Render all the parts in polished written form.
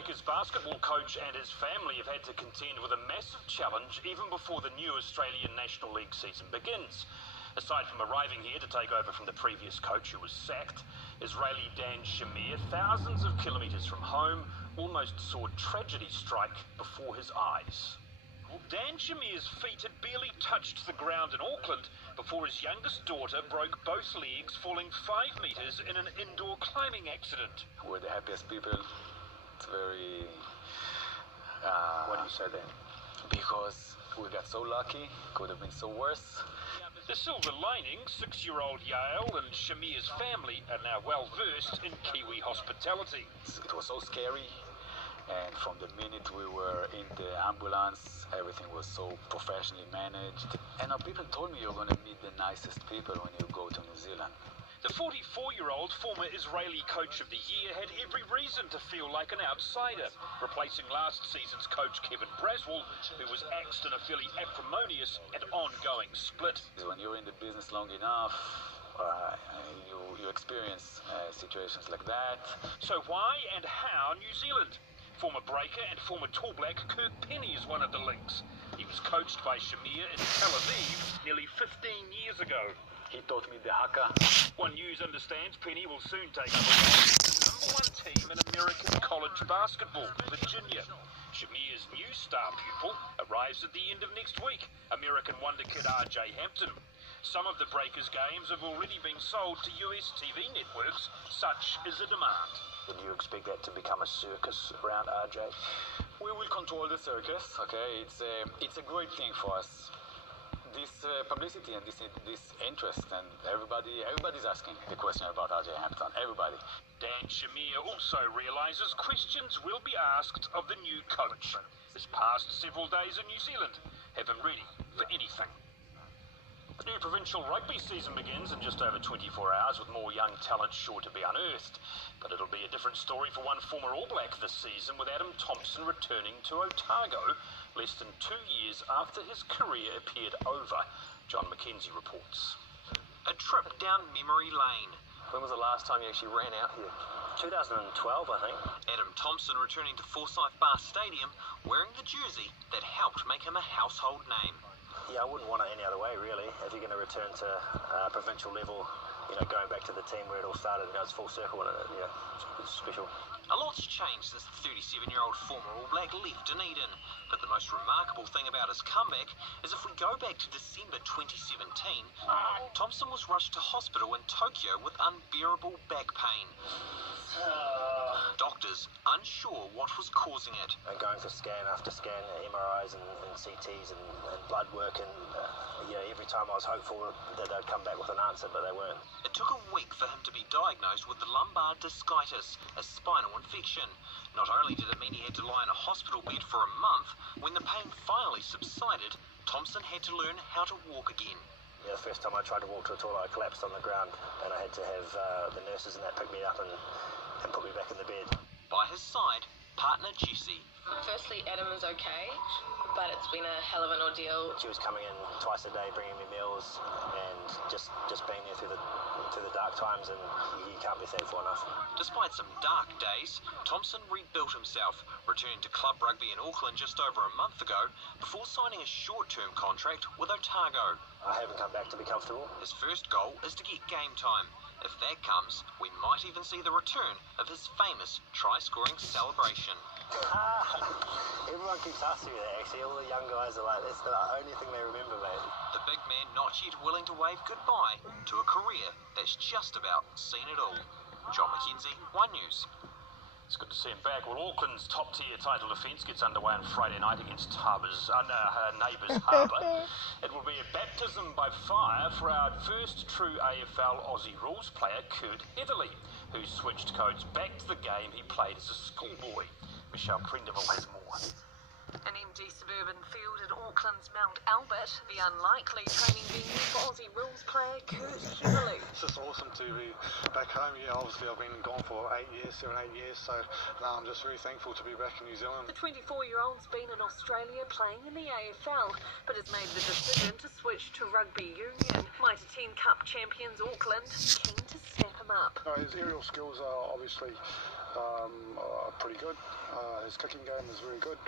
Breakers basketball coach and his family have had to contend with a massive challenge even before the new Australian National League season begins. Aside from arriving here to take over from the previous coach who was sacked, Israeli Dan Shamir, thousands of kilometres from home, almost saw tragedy strike before his eyes. Well, Dan Shamir's feet had barely touched the ground in Auckland before his youngest daughter broke both legs, falling 5 metres in an indoor climbing accident. We're the happiest people. It's very... Why do you say that? Because we got so lucky. Could have been so worse. The silver lining, 6-year-old Yael and Shamir's family are now well versed in Kiwi hospitality. It was so scary, and from the minute we were in the ambulance, everything was so professionally managed. And people told me you're going to meet the nicest people when you go to New Zealand. The 44-year-old former Israeli coach of the year had every reason to feel like an outsider, replacing last season's coach Kevin Braswell, who was axed in a fairly acrimonious and ongoing split. When you're in the business long enough, you experience situations like that. So why and how New Zealand? Former breaker and former Tall Black Kirk Penny is one of the links. He was coached by Shamir in Tel Aviv nearly 15 years ago. He taught me the haka. One News understands Penny will soon take over the #1 team in American college basketball, Virginia. Shamir's new star pupil arrives at the end of next week, American wonder kid RJ Hampton. Some of the Breakers games have already been sold to US TV networks. Such is the demand. Would you expect that to become a circus around RJ? We will control the circus, okay? It's a great thing for us. This publicity and this interest, and everybody's asking the question about RJ Hampton. Everybody. Dan Shamir also realises questions will be asked of the new coach. His past several days in New Zealand have him ready for anything. The new provincial rugby season begins in just over 24 hours, with more young talent sure to be unearthed. But it'll be a different story for one former All Black this season, with Adam Thompson returning to Otago less than 2 years after his career appeared over. John McKenzie reports. A trip down memory lane. When was the last time you actually ran out here? 2012, I think. Adam Thompson returning to Forsyth Bar Stadium wearing the jersey that helped make him a household name. Yeah, I wouldn't want it any other way, really. If you're going to return to provincial level, going back to the team where it all started, it's full circle, and it's special. A lot's changed since the 37-year-old former All Black left Dunedin, but the most remarkable thing about his comeback is if we go back to December 2017, Thompson was rushed to hospital in Tokyo with unbearable back pain. Doctors unsure what was causing it. And going for scan after scan, MRIs and CTs and blood work, and every time I was hopeful that they'd come back with an answer, but they weren't. It took a week for him to be diagnosed with the lumbar discitis, a spinal infection. Not only did it mean he had to lie in a hospital bed for a month, when the pain finally subsided, Thompson had to learn how to walk again. Yeah, the first time I tried to walk to the toilet, I collapsed on the ground, and I had to have the nurses and that pick me up and put me back in the bed. By his side, partner Jessie. Firstly, Adam is okay, but it's been a hell of an ordeal. She was coming in twice a day, bringing me meals, and just being there through the dark times, and you can't be thankful enough. Despite some dark days, Thompson rebuilt himself, returning to club rugby in Auckland just over a month ago before signing a short-term contract with Otago. I haven't come back to be comfortable. His first goal is to get game time. If that comes, we might even see the return of his famous try-scoring celebration. Everyone keeps asking me that, actually. All the young guys are like, that's the only thing they remember, mate. The big man not yet willing to wave goodbye to a career that's just about seen it all. John McKenzie, One News. It's good to see him back. Well, Auckland's top-tier title defence gets underway on Friday night against neighbours Harbour. It will be a baptism by fire for our first true AFL Aussie rules player, Kurt Heatherly, who switched codes back to the game he played as a schoolboy. Michelle Prendeville has more. An empty suburban field at Auckland's Mount Albert, the unlikely training venue for Aussie rules player Kurt Heatherly. It's just awesome to be back home. Yeah, obviously I've been gone for 8 years, 7, 8 years, so I'm just really thankful to be back in New Zealand. The 24-year-old's been in Australia playing in the AFL, but has made the decision to switch to rugby union. Mitre 10 Cup champions Auckland keen to snap him up. His aerial skills are obviously pretty good. His kicking game is very good.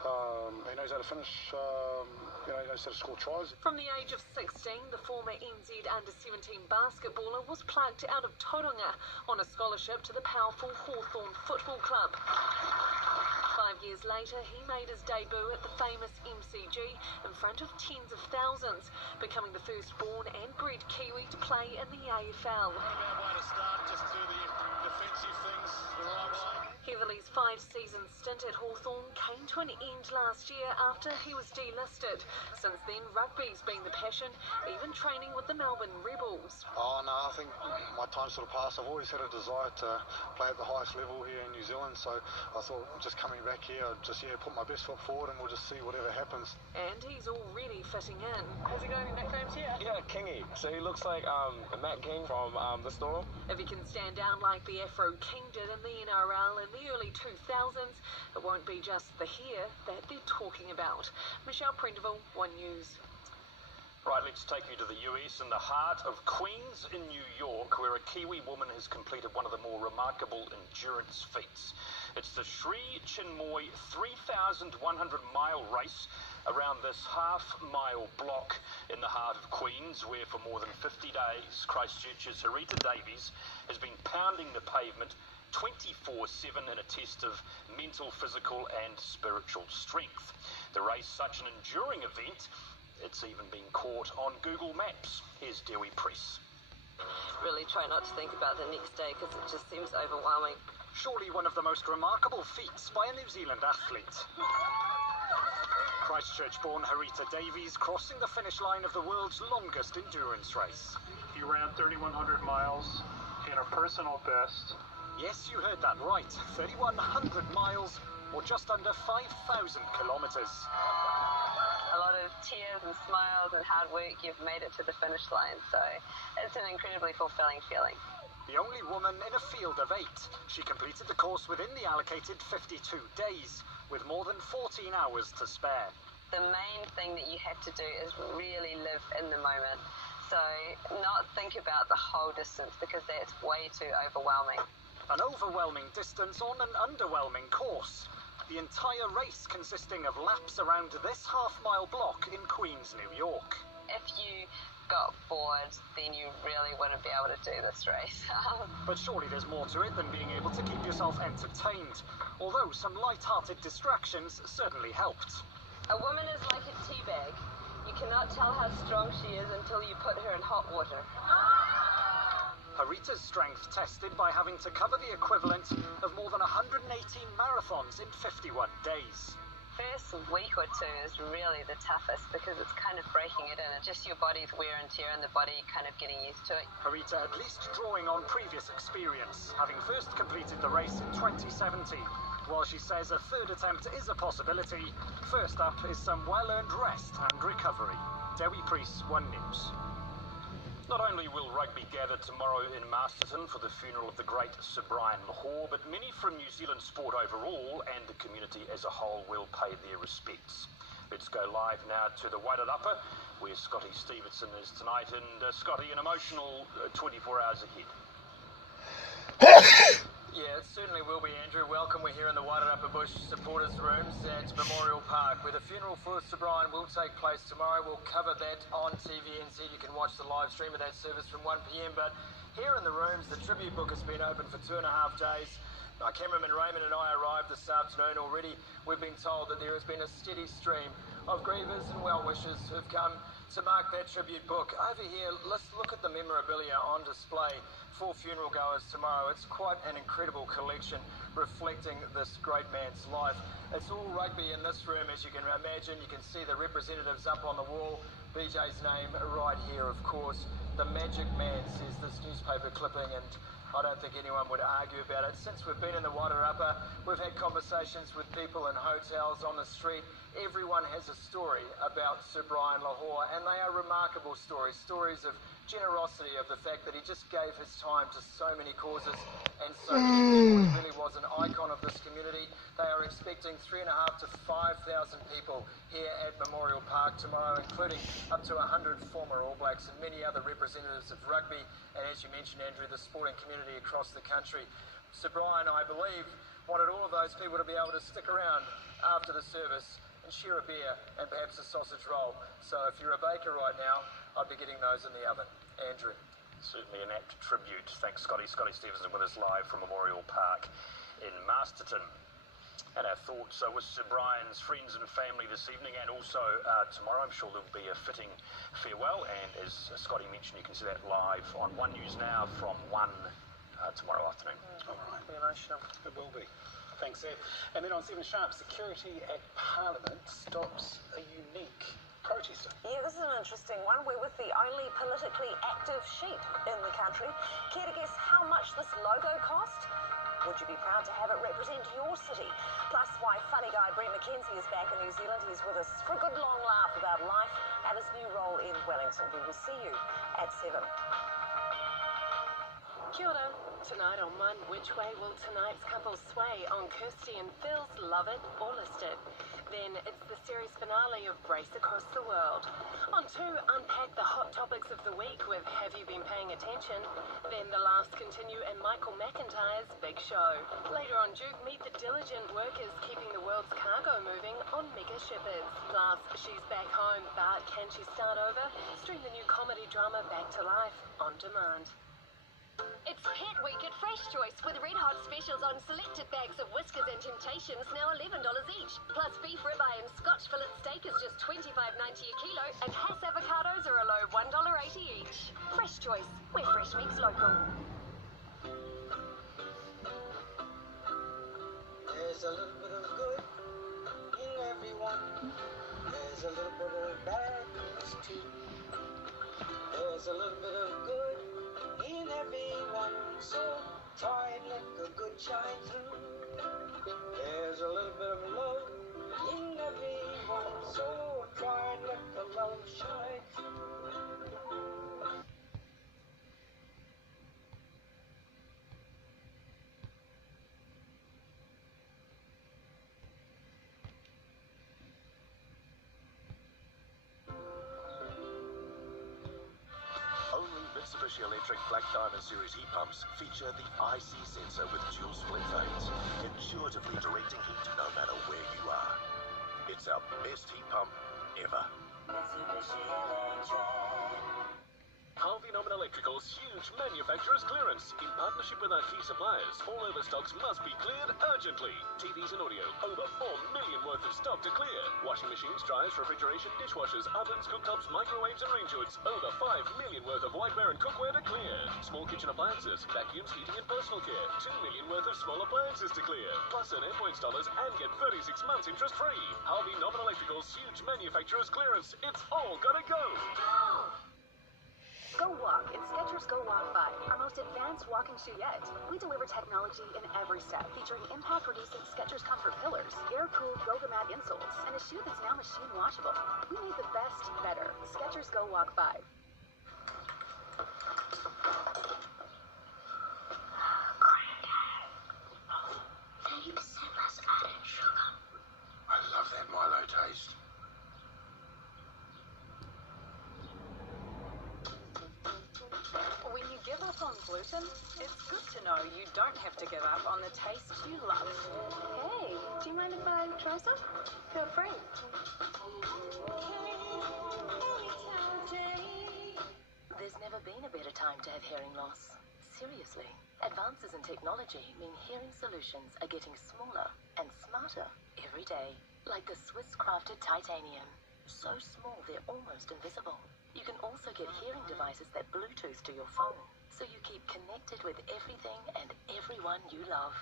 He knows how to finish, he knows how to score tries. From the age of 16, the former NZ under-17 basketballer was plucked out of Tauranga on a scholarship to the powerful Hawthorn Football Club. 5 years later, he made his debut at the famous MCG in front of tens of thousands, becoming the first-born and bred Kiwi to play in the AFL. Heatherly's 5-season stint at Hawthorn came to an end last year after he was delisted. Since then, rugby's been the passion, even training with the Melbourne Rebels. Oh no, I think my time's sort of passed. I've always had a desire to play at the highest level here in New Zealand, so I thought just coming back here, I'd just put my best foot forward and we'll just see whatever happens. And he's already fitting in. How's he going in nicknames here? Yeah, Kingy. So he looks like Matt King from The Storm. If he can stand out like the Afro King did in the NRL in the early 2000s, it won't be just the hair that they're talking about. Michelle Prendeville, One News. Right, let's take you to the US, in the heart of Queens in New York, where a Kiwi woman has completed one of the more remarkable endurance feats. It's the Sri Chinmoy 3,100-mile race around this half-mile block in the heart of Queens, where for more than 50 days, Christchurch's Harita Davies has been pounding the pavement 24/7 in a test of mental, physical and spiritual strength. The race, such an enduring event, it's even been caught on Google Maps. Here's Dewi Press. Really try not to think about the next day because it just seems overwhelming. Surely one of the most remarkable feats by a New Zealand athlete. Christchurch-born Harita Davies crossing the finish line of the world's longest endurance race. He ran 3,100 miles in a personal best. Yes, you heard that right. 3,100 miles, or just under 5,000 kilometres. A lot of tears and smiles and hard work, you've made it to the finish line, so it's an incredibly fulfilling feeling. The only woman in a field of 8, she completed the course within the allocated 52 days, with more than 14 hours to spare. The main thing that you have to do is really live in the moment, so not think about the whole distance because that's way too overwhelming. An overwhelming distance on an underwhelming course. The entire race consisting of laps around this half-mile block in Queens, New York. If you got bored, then you really wouldn't be able to do this race. But surely there's more to it than being able to keep yourself entertained, although some light-hearted distractions certainly helped. A woman is like a tea bag. You cannot tell how strong she is until you put her in hot water. Harita's strength tested by having to cover the equivalent of more than 118 marathons in 51 days. First week or two is really the toughest because it's kind of breaking it in. It's just your body's wear and tear and the body kind of getting used to it. Harita at least drawing on previous experience, having first completed the race in 2017. While she says a third attempt is a possibility, first up is some well-earned rest and recovery. Dewi Priest, One News. Not only will rugby gather tomorrow in Masterton for the funeral of the great Sir Brian Lahore, but many from New Zealand sport overall and the community as a whole will pay their respects. Let's go live now to the Wairarapa, where Scotty Stevenson is tonight. And Scotty, an emotional 24 hours ahead. Yeah, it certainly will be, Andrew. Welcome. We're here in the Wairarapa Bush Supporters Rooms at Memorial Park, where the funeral for Sir Brian will take place tomorrow. We'll cover that on TVNZ. You can watch the live stream of that service from 1 p.m. But here in the rooms, the tribute book has been open for 2.5 days. My cameraman Raymond and I arrived this afternoon. Already we've been told that there has been a steady stream of grievers and well-wishers who've come to mark that tribute book. Over here, let's look at the memorabilia on display for funeral goers tomorrow. It's quite an incredible collection reflecting this great man's life. It's all rugby in this room, as you can imagine. You can see the representatives up on the wall. BJ's name right here, of course. The Magic Man, says this newspaper clipping, and I don't think anyone would argue about it. Since we've been in the Wairarapa, we've had conversations with people in hotels, on the street. Everyone has a story about Sir Brian Lahore, and they are remarkable stories. Stories of generosity, of the fact that he just gave his time to so many causes and so many people. He really was an icon of this community. They are expecting expecting 3,500 to 5,000 people here at Memorial Park tomorrow, including up to 100 former All Blacks and many other representatives of rugby and, as you mentioned, Andrew, the sporting community across the country. Sir Brian, I believe, wanted all of those people to be able to stick around after the service and share a beer and perhaps a sausage roll. So if you're a baker right now, I'd be getting those in the oven. Andrew. Certainly an apt tribute. Thanks, Scotty. Scotty Stevenson with us live from Memorial Park in Masterton. And our thoughts with Sir Brian's friends and family this evening, and also tomorrow. I'm sure there'll be a fitting farewell. And as Scotty mentioned, you can see that live on One News Now from 1 tomorrow afternoon. All right. Be emotional. It will be. Thanks, Ed. And then on 7 Sharp, security at Parliament stops a unique protester. Yeah, this is an interesting one. We're with the only politically active sheep in the country. Care to guess how much this logo cost? Would you be proud to have it represent your city? Plus, why funny guy Brent McKenzie is back in New Zealand. He's with us for a good long laugh about life and his new role in Wellington. We will see you at 7. Kia ora. Tonight on One, which way will tonight's couple sway on Kirsty and Phil's Love It or List It? Then it's the series finale of Race Across the World. On 2, unpack the hot topics of the week with Have You Been Paying Attention? Then The Laughs continue and Michael McIntyre's Big Show. Later on Duke, meet the diligent workers keeping the world's cargo moving on Mega Shippers. Plus, she's back home, but can she start over? Stream the new comedy drama Back to Life on demand. It's Pet Week at Fresh Choice with red hot specials on selected bags of Whiskers and Temptations, now $11 each. Plus beef ribeye and Scotch fillet steak is just $25.90 a kilo, and Hass avocados are a low $1.80 each. Fresh Choice, where fresh meets local. There's a little bit of good in everyone. There's a little bit of bad too. There's a little bit of good in everyone, so try and let the good shine through. There's a little bit of love in everyone, so try and let the love shine through. Mitsubishi Electric Black Diamond Series heat pumps feature the IC sensor with dual split vanes, intuitively directing heat no matter where you are. It's our best heat pump ever. Mitsubishi Electric. Harvey Norman Electrical's huge manufacturer's clearance. In partnership with our key suppliers, all overstocks must be cleared urgently. TVs and audio, over 4 million worth of stock to clear. Washing machines, dryers, refrigeration, dishwashers, ovens, cooktops, microwaves and range hoods. Over 5 million worth of whiteware and cookware to clear. Small kitchen appliances, vacuums, heating and personal care. 2 million worth of small appliances to clear. Plus earn airpoints dollars and get 36 months interest free. Harvey Norman Electrical's huge manufacturer's clearance. It's all gotta go. Go Walk. It's Skechers Go Walk 5, our most advanced walking shoe yet. We deliver technology in every step, featuring impact-reducing Skechers Comfort Pillars, air-cooled Yoga Mat insoles, and a shoe that's now machine washable. We made the best better. Skechers Go Walk 5. I love that Milo taste. When you give up on gluten, it's good to know you don't have to give up on the taste you love. Hey, do you mind if I try some? Feel free. There's never been a better time to have hearing loss. Seriously. Advances in technology mean hearing solutions are getting smaller and smarter every day. Like the Swiss-crafted titanium. So small they're almost invisible. You can also get hearing devices that Bluetooth to your phone, so you keep connected with everything and everyone you love.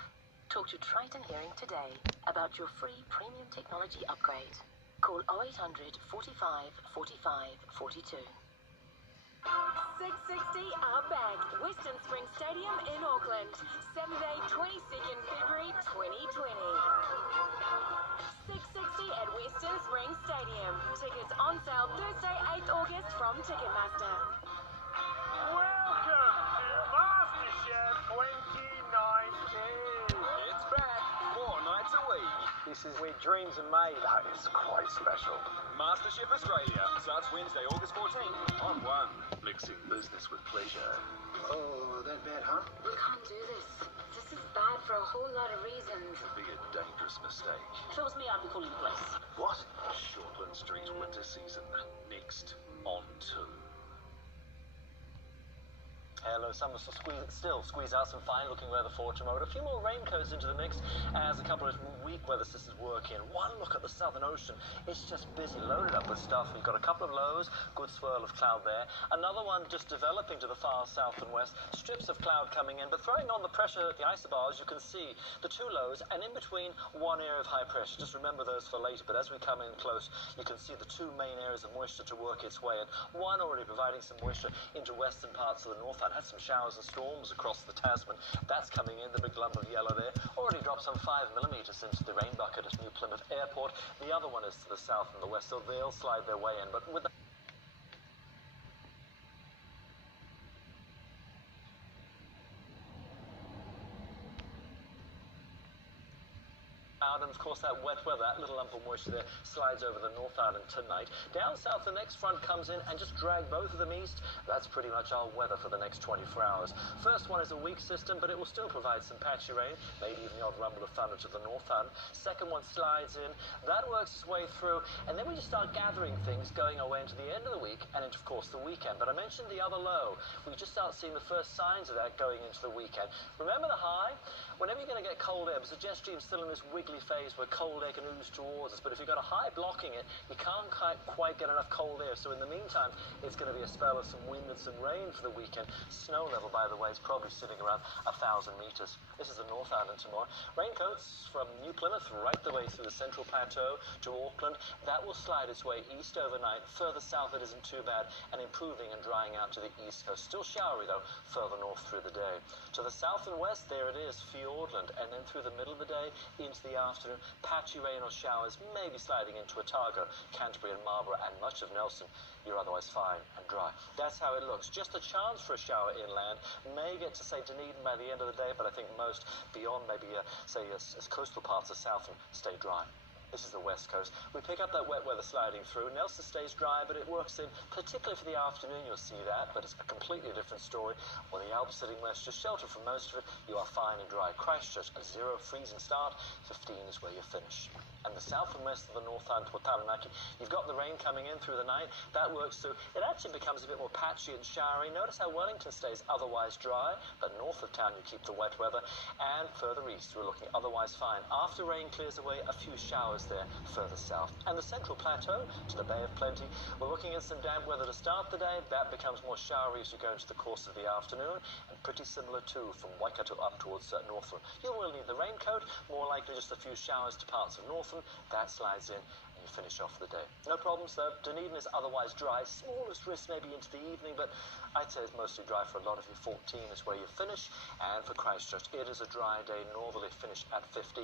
Talk to Triton Hearing today about your free premium technology upgrade. Call 0800 45 45 42. 660 are back. Western Spring Stadium in Auckland. Saturday, 22nd February 2020. 660 at Western Spring Stadium. Tickets on sale Thursday, 8th August from Ticketmaster. Welcome to MasterChef 2019. It's back 4 nights a week. This is where dreams are made. That is quite special. MasterChef Australia starts Wednesday, August 14th on 1. Mixing business with pleasure. Oh, that bad, huh? We can't do this. This is bad for a whole lot of reasons. Could be a dangerous mistake. If it was me, I'd be calling the police. What? Shortland Street winter season. Next on 2. Hello, summer still squeeze out some fine looking weather for tomorrow. A few more raincoats into the mix as a couple of weak weather systems work in. One look at the Southern Ocean. It's just busy, loaded up with stuff. We've got a couple of lows, good swirl of cloud there. Another one just developing to the far south and west. Strips of cloud coming in, but throwing on the pressure at the isobars, you can see the two lows, and in between one area of high pressure. Just remember those for later, but as we come in close, you can see the two main areas of moisture to work its way in. One already providing some moisture into western parts of the north. Had some showers and storms across the Tasman. That's coming in, the big lump of yellow there. Already dropped some 5 millimetres into the rain bucket at New Plymouth Airport. The other one is to the south and the west, so they'll slide their way in. But with the and of course that wet weather, that little lump of moisture there, slides over the North Island tonight. Down south, the next front comes in and just drag both of them east. That's pretty much our weather for the next 24 hours. First one is a weak system, but it will still provide some patchy rain, maybe even the odd rumble of thunder to the North Island. Second one slides in, that works its way through, and then we just start gathering things going away into the end of the week and into, of course, the weekend. But I mentioned the other low. We just start seeing the first signs of that going into the weekend. Remember the high? Whenever you're going to get cold air, because the jet stream's still in this wiggly phase where cold air can ooze towards us, but if you've got a high blocking it, you can't quite get enough cold air. So in the meantime, it's going to be a spell of some wind and some rain for the weekend. Snow level, by the way, is probably sitting around 1,000 metres. This is the North Island tomorrow. Raincoats from New Plymouth right the way through the Central Plateau to Auckland. That will slide its way east overnight. Further south, it isn't too bad, and improving and drying out to the east coast. Still showery, though, further north through the day. To the south and west, there it is, Fiordland, and then through the middle of the day into the afternoon, patchy rain or showers, maybe sliding into Otago, Canterbury and Marlborough, and much of Nelson. You're otherwise fine and dry. That's how it looks. Just a chance for a shower inland. May get to, say, Dunedin by the end of the day, but I think most beyond maybe, say, as coastal parts of Southland stay dry. This is the west coast. We pick up that wet weather sliding through. Nelson stays dry, but it works in, particularly for the afternoon, you'll see that, but it's a completely different story. On the Alps sitting west, just shelter from most of it, you are fine and dry. Christchurch, a 0 freezing start, 15 is where you finish. And the south and west of the North Island, Port Taranaki, you've got the rain coming in through the night. That works through. It actually becomes a bit more patchy and showery. Notice how Wellington stays otherwise dry, but north of town you keep the wet weather. And further east, we're looking otherwise fine. After rain clears away, a few showers there further south. And the Central Plateau to the Bay of Plenty, we're looking at some damp weather to start the day. That becomes more showery as you go into the course of the afternoon, and pretty similar too from Waikato up towards Northland. You will need the raincoat, more likely just a few showers to parts of Northland. That slides in and you finish off the day. No problems though. Dunedin is otherwise dry. Smallest risk maybe into the evening, but I'd say it's mostly dry for a lot of you. 14 is where you finish, and for Christchurch it is a dry day, northerly finish at 15.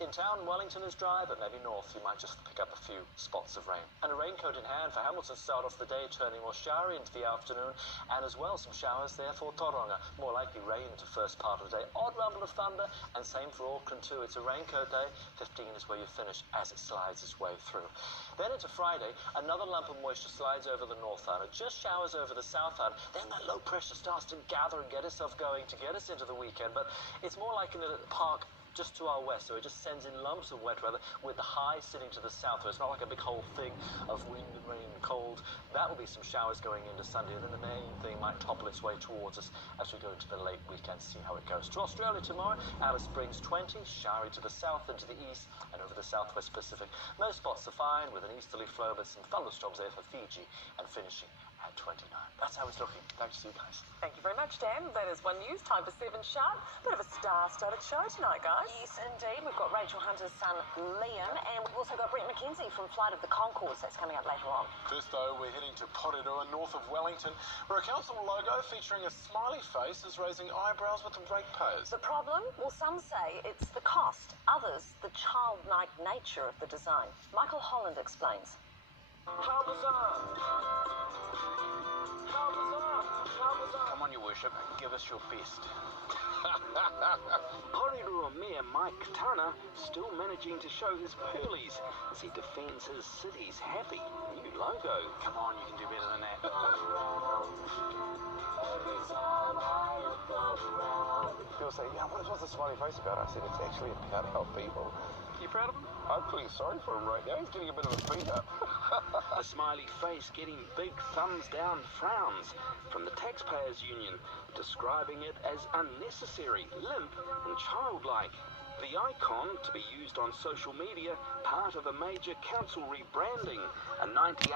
In town, Wellington is dry, but maybe north you might just pick up a few spots of rain. And a raincoat in hand for Hamilton to start off the day, turning more showery into the afternoon, and as well some showers there for Tauranga. More likely rain into first part of the day. Odd rumble of thunder, and same for Auckland too. It's a raincoat day. 15 is where you finish as it slides its way through. Then into Friday, another lump of moisture slides over the North Island, just showers over the South Island. Then that low pressure starts to gather and get itself going to get us into the weekend, but it's more like in a park just to our west, so it just sends in lumps of wet weather with the high sitting to the south. So it's not like a big whole thing of wind and rain and cold. That will be some showers going into Sunday, and then the main thing might topple its way towards us as we go into the late weekend, see how it goes. To Australia tomorrow, Alice Springs 20, showery to the south and to the east and over the southwest Pacific. Most spots are fine with an easterly flow, but some thunderstorms there for Fiji, and finishing at 29. That's how it's looking. Thanks to you guys. Thank you very much, Dan. That is One News. Time for 7 sharp. Bit of a star-studded show tonight, guys. Yes, indeed. We've got Rachel Hunter's son, Liam, and we've also got Brett McKenzie from Flight of the Conchords. That's coming up later on. First, though, we're heading to Porirua, north of Wellington, where a council logo featuring a smiley face is raising eyebrows with the ratepayers. The problem? Well, some say it's the cost. Others, the childlike nature of the design. Michael Holland explains. How bizarre! How bizarre! How bizarre! Come on, your worship, give us your best. Porirua Mayor Mike Tana still managing to show his pearlies as he defends his city's happy new logo. Come on, you can do better than that. People say, yeah, what's the smiley face about? I said, it's actually about to help people. You proud of him? I'm feeling sorry for him right now. He's getting a bit of a beat up. The smiley face getting big thumbs down frowns from the Taxpayers Union, describing it as unnecessary, limp and childlike. The icon to be used on social media, part of a major council rebranding, a 98